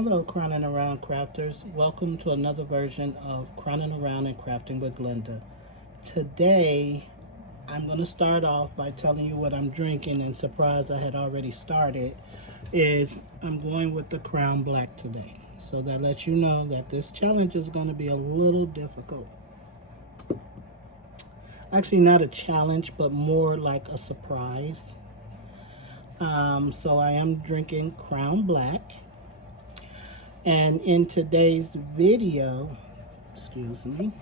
Hello, Crowning Around Crafters. Welcome to another version of Crowning Around and Crafting with Linda. Today, I'm going to start off by telling you what I'm drinking, and surprised I had already started, is I'm going with the Crown Black today. So that lets you know that this challenge is going to be a little difficult. Actually, not a challenge, but more like a surprise. So I am drinking Crown Black. And in today's video, excuse me,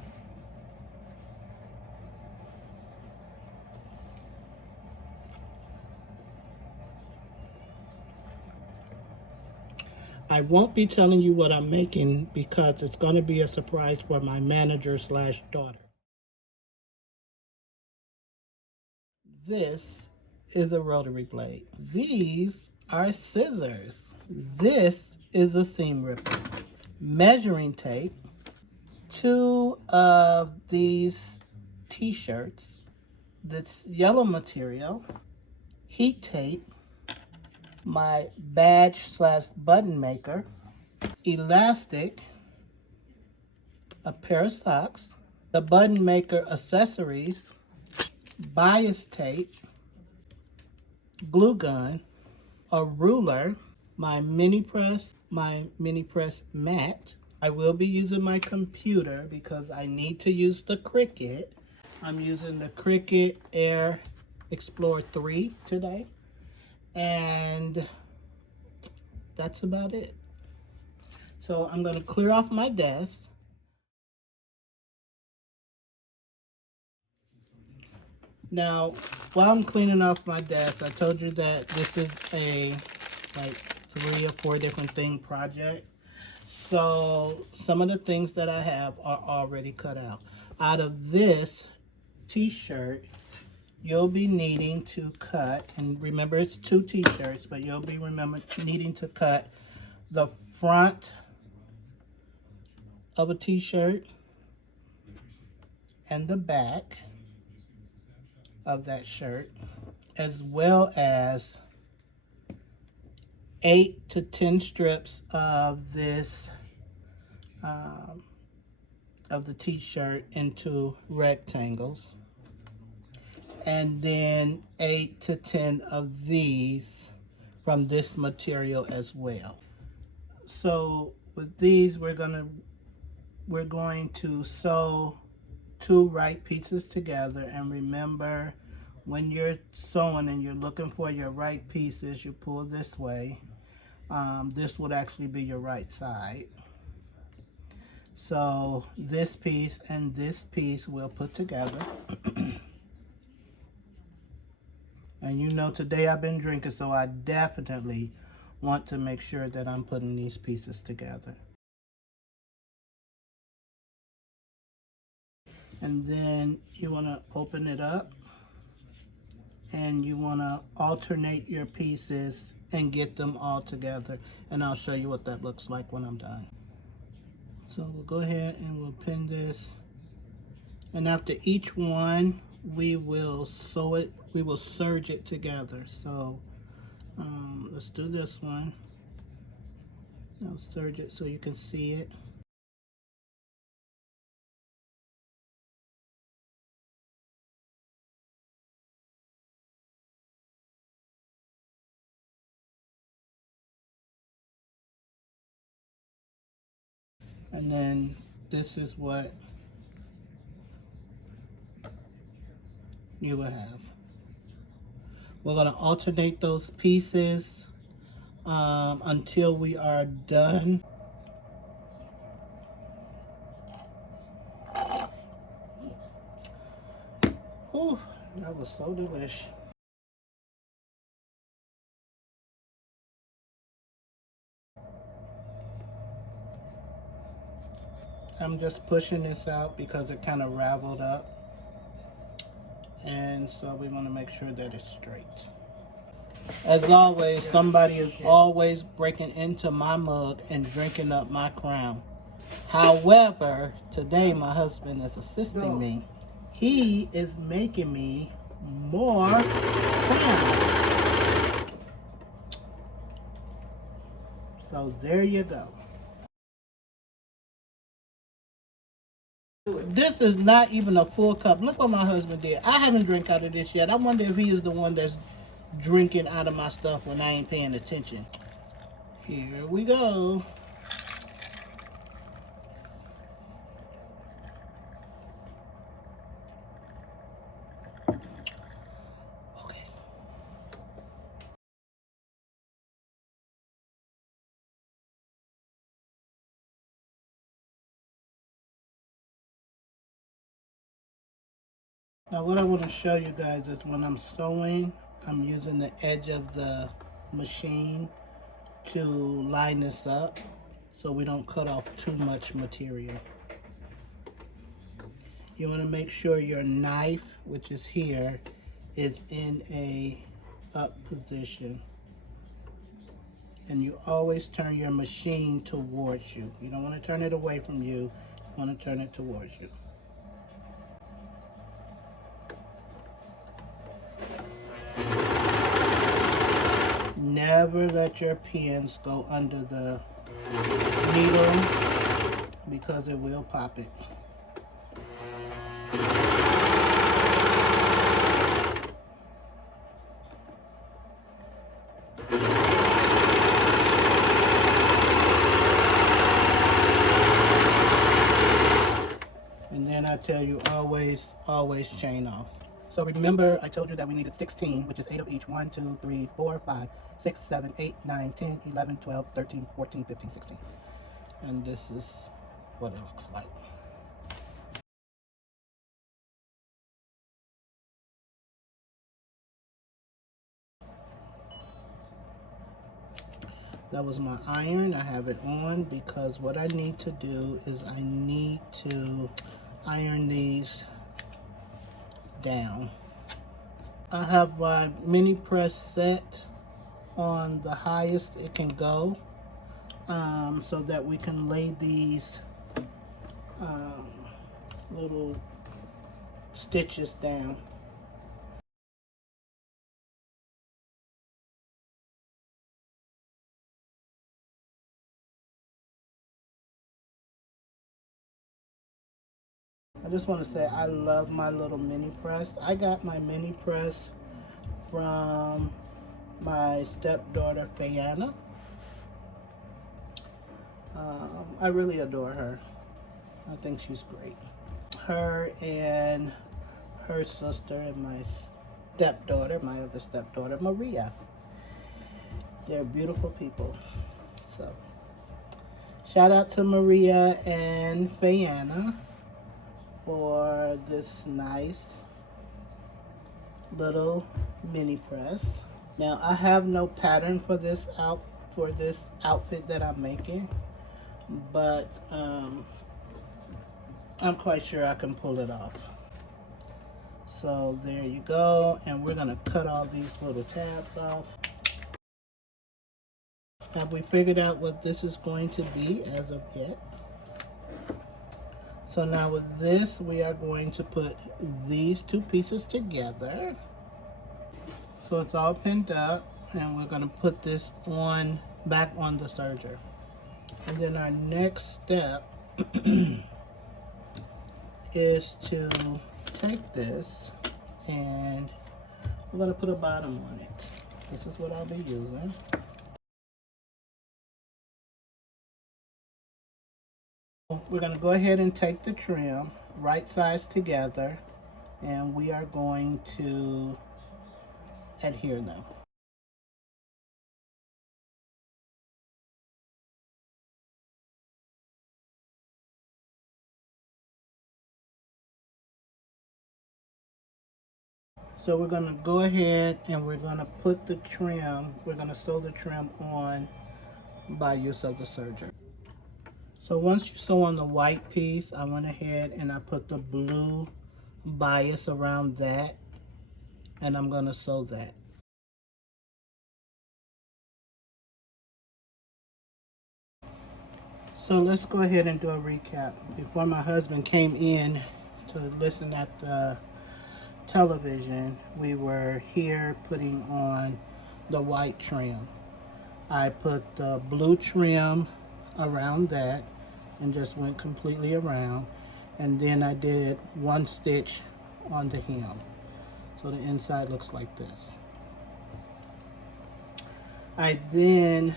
I won't be telling you what I'm making because it's going to be a surprise for my manager slash daughter. This is a rotary blade. These are scissors. This is a seam ripper. Measuring tape. 2 of these t-shirts. This yellow material. Heat tape. My badge slash button maker. Elastic. A pair of socks. The button maker accessories. Bias tape. Glue gun. A ruler. My mini press mat. I will be using my computer because I need to use the Cricut. I'm using the Cricut Explore 3 today. And that's about it. So I'm going to clear off my desk. Now, while I'm cleaning off my desk, I told you that this is a like 3 or 4 different thing project. So some of the things that I have are already cut out. Out of this t-shirt, you'll be needing to cut, and remember it's 2 t-shirts, but you'll be needing to cut the front of a t-shirt and the back of that shirt, as well as 8 to 10 strips of this of the t-shirt into rectangles, and then 8 to 10 of these from this material as well. So with these, we're going to sew 2 right pieces together. And remember, when you're sewing and you're looking for your right pieces, you pull this way. This would actually be your right side. So this piece and this piece we'll put together. And you know, today I've been drinking, so I definitely want to make sure that I'm putting these pieces together. And then you want to open it up, and you want to alternate your pieces and get them all together. And I'll show you what that looks like when I'm done. So we'll go ahead and we'll pin this. And after each one, we will sew it, we will serge it together. So let's do this one. I'll serge it so you can see it. And then this is what you will have. We're going to alternate those pieces until we are done. Ooh, that was so delish. I'm just pushing this out because it kind of raveled up. And so we want to make sure that it's straight. As always, somebody is always breaking into my mug and drinking up my crown. However, today my husband is assisting me. He is making me more crown. So So there you go. This is not even a full cup. Look what my husband did. I haven't drank out of this yet. I wonder if he is the one that's drinking out of my stuff when I ain't paying attention. Here we go. Okay. Now what I want to show you guys is when I'm sewing, I'm using the edge of the machine to line this up so we don't cut off too much material. You want to make sure your knife, which is here, is in a up position. And you always turn your machine towards you. You don't want to turn it away from you. You want to turn it towards you. Never let your pins go under the needle because it will pop it. And then I tell you, always chain off. So remember, I told you that we needed 16, which is 8 of each. 1, 2, 3, 4, 5, 6, 7, 8, 9, 10, 11, 12, 13, 14, 15, 16. And this is what it looks like. That was my iron. I have it on because what I need to do is I need to iron these down. I have my mini press set on the highest it can go, so that we can lay these little stitches down. I just want to say I love my little mini press. I got my mini press from my stepdaughter, Fayana. I really adore her. I think she's great. Her and her sister and my stepdaughter, my other stepdaughter, Maria. They're beautiful people. So, shout out to Maria and Fayana for this nice little mini press. Now I have no pattern for this outfit that I'm making, but I'm quite sure I can pull it off. So there you go, and we're gonna cut all these little tabs off. Have we figured out what this is going to be as of yet? So now with this, we are going to put these two pieces together. So it's all pinned up, and we're going to put this on back on the serger. And then our next step is to take this and we're going to put a bottom on it. This is what I'll be using. We're going to go ahead and take the trim, right sides together, and we are going to adhere them. So we're going to go ahead and we're going to put the trim, we're going to sew the trim on by use of the serger. So once you sew on the white piece, I went ahead and I put the blue bias around that, and I'm going to sew that. So let's go ahead and do a recap. Before my husband came in to listen at the television, we were here putting on the white trim. I put the blue trim around that and just went completely around, and then I did one stitch on the hem, so the inside looks like this. I then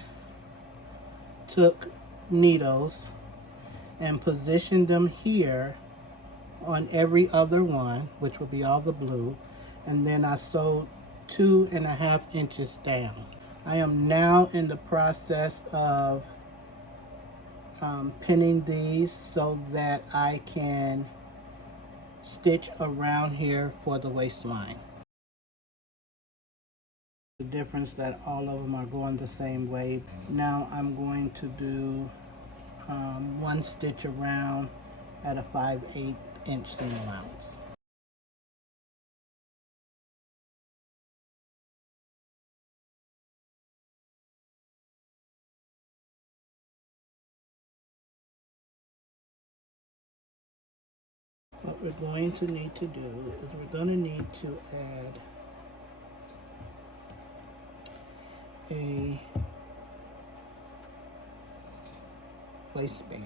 took needles and positioned them here on every other one, which would be all the blue, and then I sewed 2.5 inches down. I am now in the process of pinning these so that I can stitch around here for the waistline. The difference that all of them are going the same way. Now I'm going to do one stitch around at a 5/8 inch seam allowance. What we're going to need to do is we're going to need to add a waistband.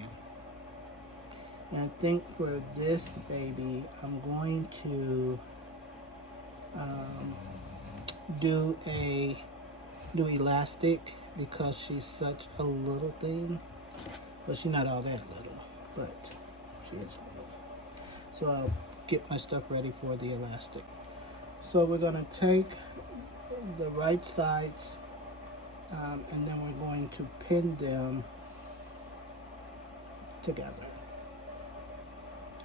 And I think for this baby, I'm going to do elastic because she's such a little thing. Well, she's not all that little, but she is little. So I'll get my stuff ready for the elastic. So we're going to take the right sides and then we're going to pin them together.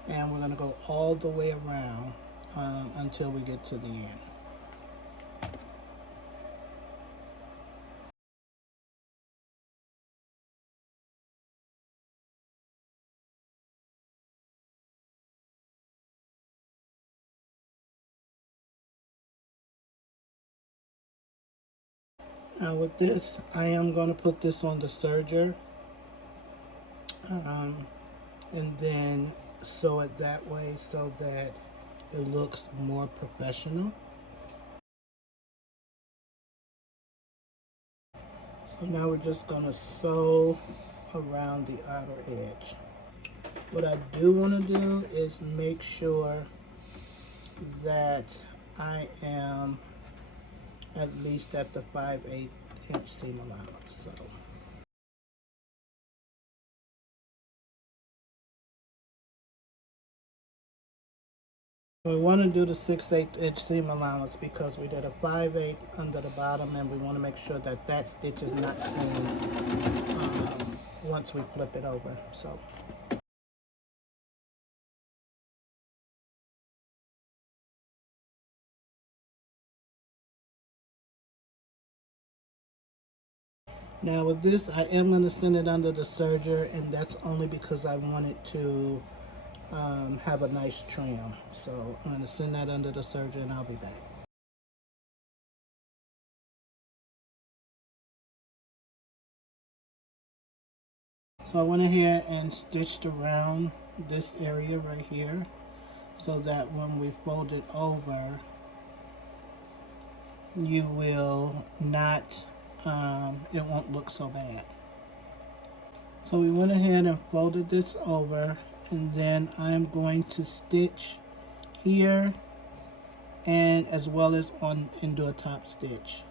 And we're going to go all the way around until we get to the end. Now with this, I am going to put this on the serger and then sew it that way so that it looks more professional. So now we're just going to sew around the outer edge. What I do want to do is make sure that I am at least at the 5/8 inch seam allowance. So we want to do the 6/8 inch seam allowance because we did a 5/8 under the bottom, and we want to make sure that that stitch is not seen once we flip it over. So now with this, I am going to send it under the serger, and that's only because I want it to have a nice trim. So I'm going to send that under the serger and I'll be back. So I went ahead and stitched around this area right here so that when we fold it over, you will not, it won't look so bad. So we went ahead and folded this over, and then I'm going to stitch here and as well as on and do a top stitch.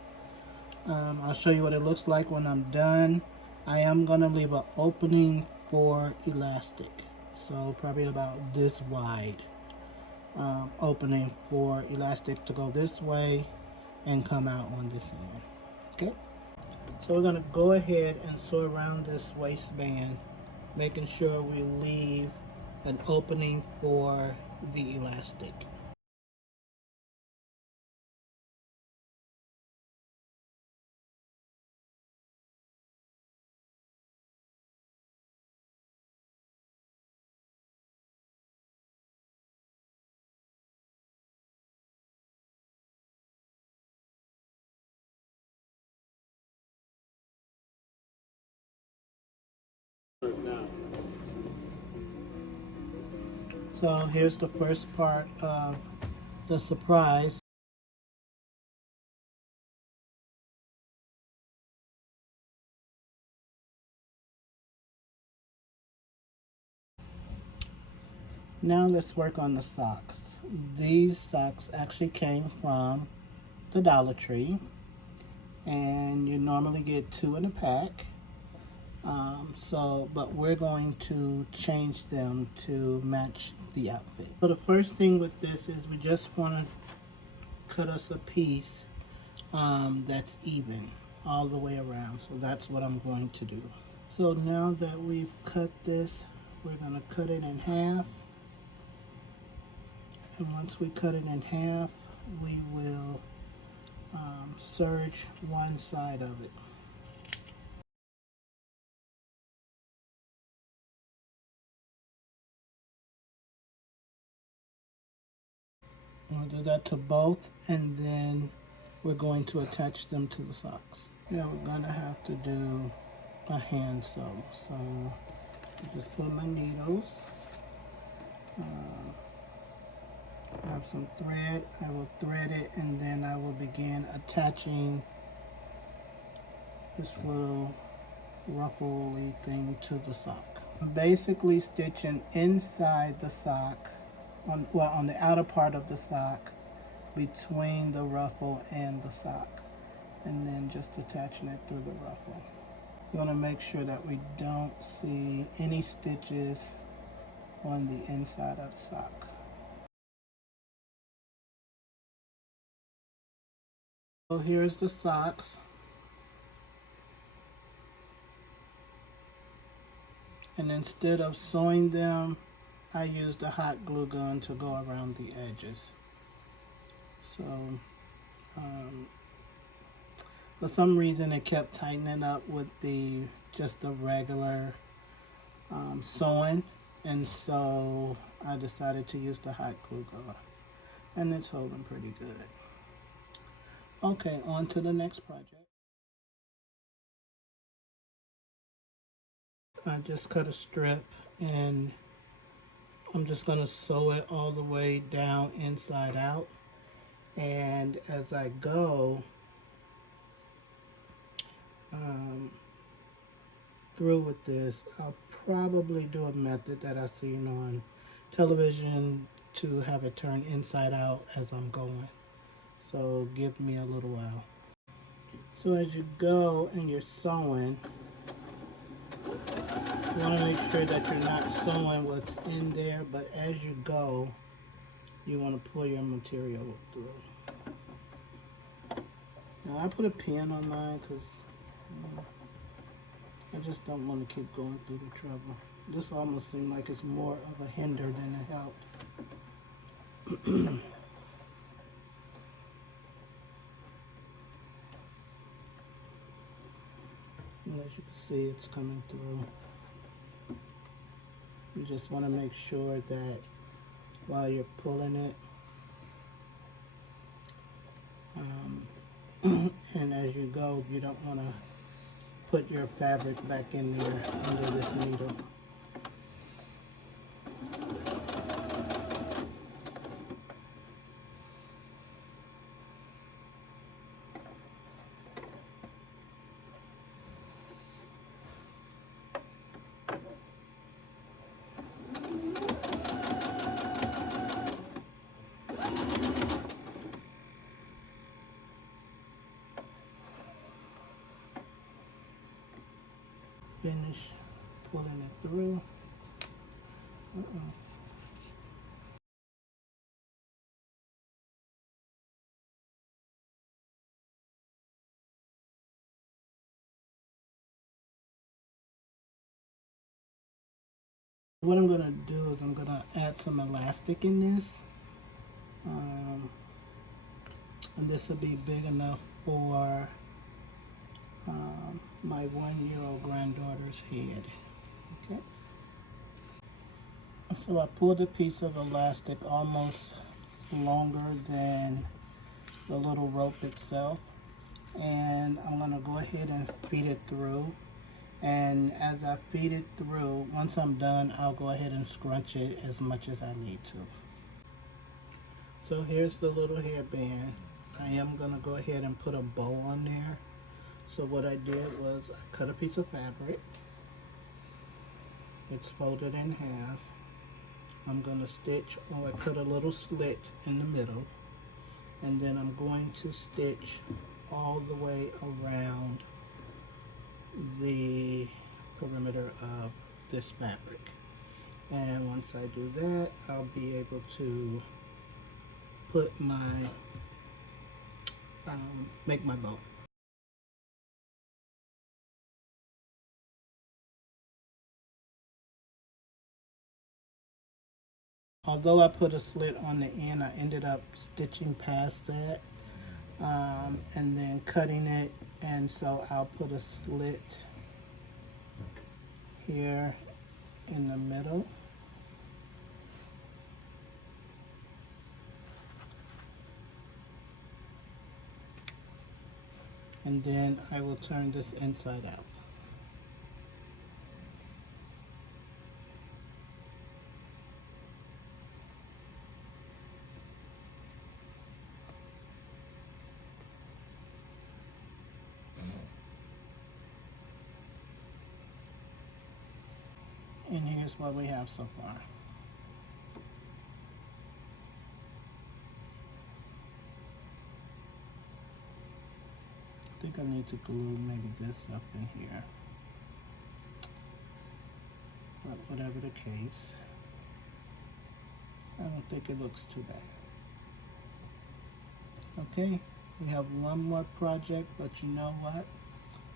I'll show you what it looks like when I'm done. I am going to leave an opening for elastic, so probably about this wide opening for elastic to go this way and come out on this end. Okay, so we're going to go ahead and sew around this waistband, making sure we leave an opening for the elastic. So here's the first part of the surprise. Now let's work on the socks. These socks actually came from the Dollar Tree, and you normally get 2 in a pack. But we're going to change them to match the outfit. So the first thing with this is we just want to cut us a piece that's even all the way around. So that's what I'm going to do. So now that we've cut this, we're going to cut it in half. And once we cut it in half, we will serge one side of it. We'll do that to both, and then we're going to attach them to the socks. Yeah, we're going to have to do a hand sew. So I just put my needles. I have some thread. I will thread it, and then I will begin attaching this little ruffly thing to the sock. I'm basically stitching inside the sock, on the outer part of the sock, between the ruffle and the sock, and then just attaching it through the ruffle. You want to make sure that we don't see any stitches on the inside of the sock. So here's the socks. And instead of sewing them, I used a hot glue gun to go around the edges. So for some reason it kept tightening up with just the regular sewing, and so I decided to use the hot glue gun, and it's holding pretty good. Okay, on to the next project. I just cut a strip, and I'm just going to sew it all the way down inside out, and as I go through with this, I'll probably do a method that I've seen on television to have it turn inside out as I'm going. So give me a little while. So as you go and you're sewing, you want to make sure that you're not sewing what's in there, but as you go, you want to pull your material through. Now I put a pin on mine because I just don't want to keep going through the trouble. This almost seems like it's more of a hinder than a help. And as you can see, it's coming through. You just want to make sure that while you're pulling it, and as you go, you don't want to put your fabric back in there under this needle. Finish pulling it through. What I'm going to do is I'm going to add some elastic in this. And this will be big enough for my 1-year-old granddaughter's head. Okay. So I pulled a piece of elastic almost longer than the little rope itself, and I'm going to go ahead and feed it through. And as I feed it through, once I'm done, I'll go ahead and scrunch it as much as I need to. So here's the little hairband. I am going to go ahead and put a bow on there. So what I did was I cut a piece of fabric. It's folded in half. I'm going to stitch, or I cut a little slit in the middle, and then I'm going to stitch all the way around the perimeter of this fabric. And once I do that, I'll be able to put my make my bow. Although I put a slit on the end, I ended up stitching past that and then cutting it, and so I'll put a slit here in the middle. And then I will turn this inside out. And here's what we have so far. I think I need to glue maybe this up in here. But whatever the case, I don't think it looks too bad. Okay, we have one more project, but you know what?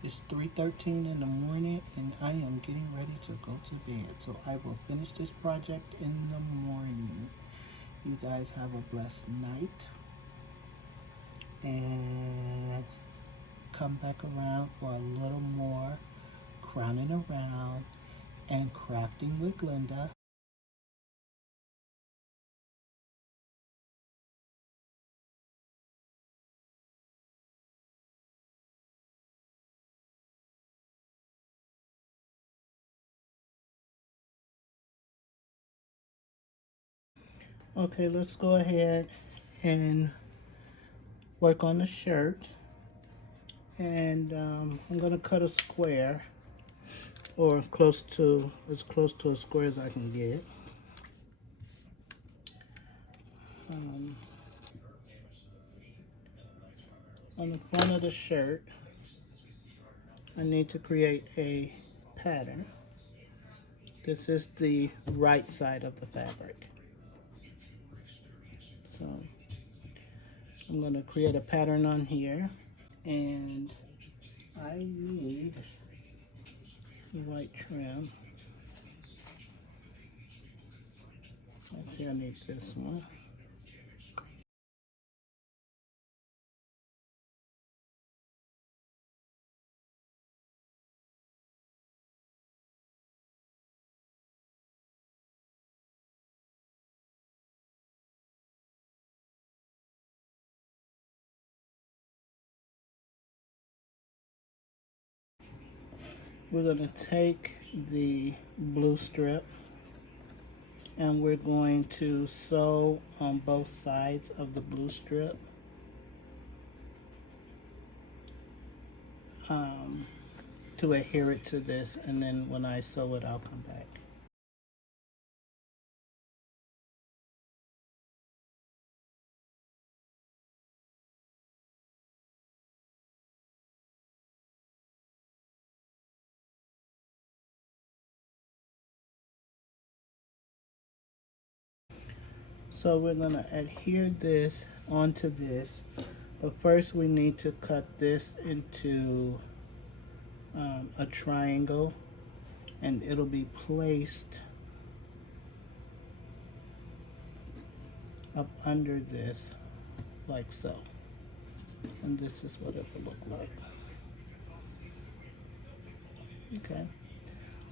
It's 3:13 in the morning and I am getting ready to go to bed. So I will finish this project in the morning. You guys have a blessed night. And come back around for a little more crowning around and crafting with Glenda. Okay, let's go ahead and work on the shirt. And I'm going to cut a square, or as close to a square as I can get. On the front of the shirt, I need to create a pattern. This is the right side of the fabric. So I'm going to create a pattern on here, and I need the white trim. Actually, I need this one. We're going to take the blue strip and we're going to sew on both sides of the blue strip. To adhere it to this, and then when I sew it, I'll come back. So we're going to adhere this onto this, but first we need to cut this into a triangle, and it'll be placed up under this like so, and this is what it will look like. Okay,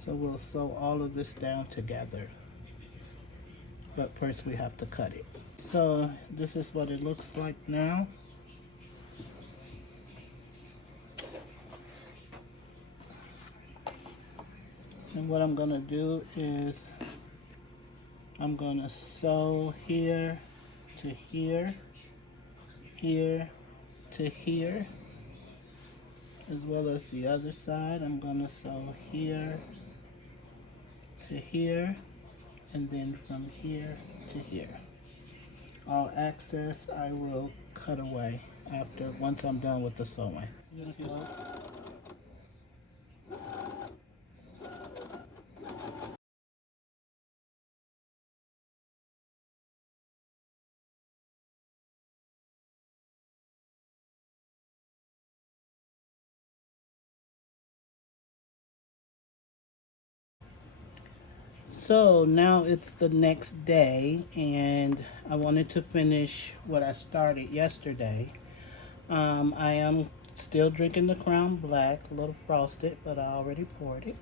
so we'll sew all of this down together, but first we have to cut it. So this is what it looks like now. And what I'm going to do is I'm going to sew here to here, here to here, as well as the other side. I'm going to sew here to here, and then from here to here. All access I will cut away once I'm done with the sewing. So now it's the next day, and I wanted to finish what I started yesterday. I am still drinking the Crown Black, a little frosted, but I already poured it.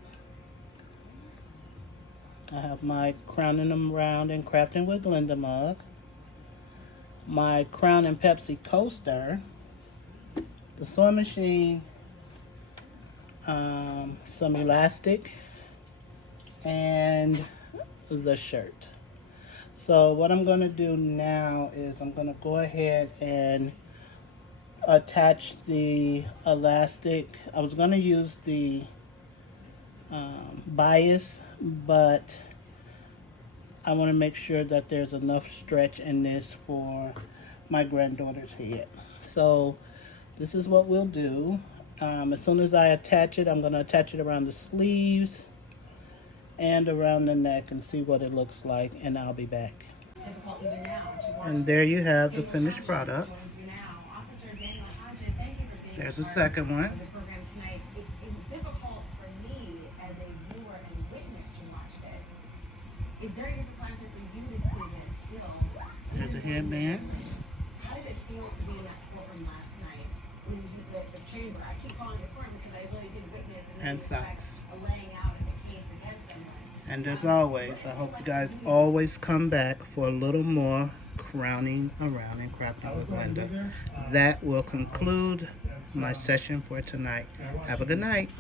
I have my Crowning Them Round and Crafting with Glenda mug, my Crown and Pepsi coaster, the sewing machine, some elastic, and the shirt. So what I'm going to do now is I'm going to go ahead and attach the elastic. I was going to use the bias, but I want to make sure that there's enough stretch in this for my granddaughter's head. So this is what we'll do. As soon as I attach it, I'm going to attach it around the sleeves and around the neck and see what it looks like, and I'll be back. And there you have the finished product. There's a second one. There's a headband. How did it feel to be in that courtroom last night when the chamber? I keep calling the courtroom because I really did witness and socks. a laying out of the case against someone. And as always, I hope you guys always come back for a little more crowning around and crafting with Glenda. That will conclude my session for tonight. Have a good night.